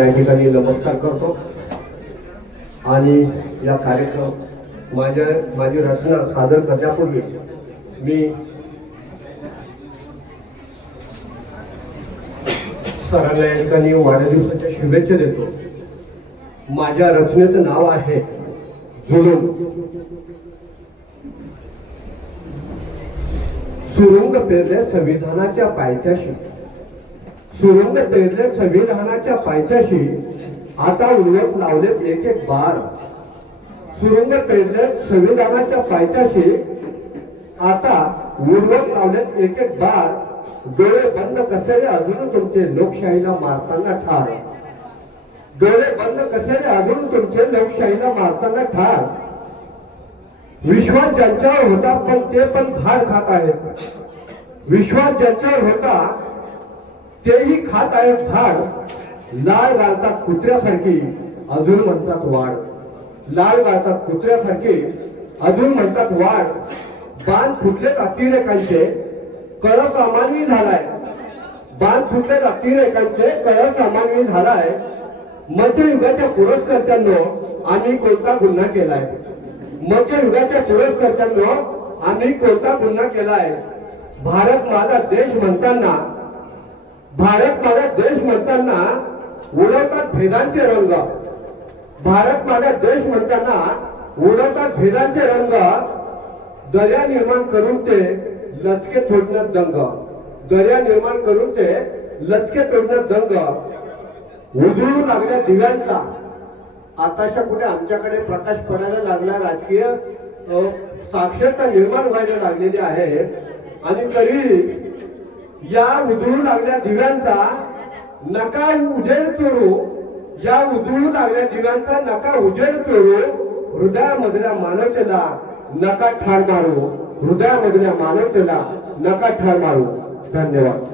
या ठिकाणी नमस्कार करतो. आणि या कार्यक्रम माझ्या माझी रचना सादर करण्यापूर्वी मी सरांना या ठिकाणी वाढदिवसाच्या शुभेच्छा देतो. माझ्या रचनेचं नाव आहे जुलूम. सुरुंग पेरल्या संविधानाच्या पायथ्याशी. सुरंग पेरले संविधानाच्या पायथ्याशी. आता उलट लावलेत एक एक बार. सुरंग पेरले संविधानाच्या पायथ्याशी. आता उलट लावलेत एक एक बार. डोळे बंद कसेले अजून तुमचे लोकशाहीला मारताना ठार. डोळे बंद कसेले अजून तुमचे लोकशाहीला मारताना ठार. विश्वास ज्यांच्यावर होता पण ते पण भार खात आहेत. विश्वास ज्यांच्यावर होता तेही खात आहेत भार लाल गाळतात कुत्र्यासारखी अजून म्हणतात वाढ. लाल गाळतात कुत्र्यासारखी अजून म्हणतात वाढ. बाण फुटलेत अतिरेकांचे कळ सामान्य झालाय. बाण फुटलेत अतिरेकांचे कळ सामान्य झालाय. मध्ययुगाच्या पुरस्कर्त्यांनो आम्ही कोणता गुन्हा केलाय? मध्ययुगाच्या पुरस्कर्त्यांनो आम्ही कोणता गुन्हा केलाय? भारत माझा देश म्हणताना भारत माझा देश म्हणताना उडवतात भेदांचे रंग. भारत माझा देश म्हणताना उडवतात भेदांचे रंग. दर्या निर्माण करून ते लचके तोडण्यात दंग. दर्या निर्माण करून ते लचके तोडण्यात दंग. उजळू लागल्या दिव्यांचा. आताशा कुठे आमच्याकडे प्रकाश पडायला लागला राजकीय साक्षरता निर्माण व्हायला लागलेली आहे. आणि तरी या उजळू लागल्या दिव्यांचा नका उजेड चोरू. या उजळू लागल्या दिव्यांचा नका उजेड चोरू. हृदयामधल्या मानवतेला नका ठार मारू. हृदयामधल्या मानवतेला नका ठार मारू. धन्यवाद.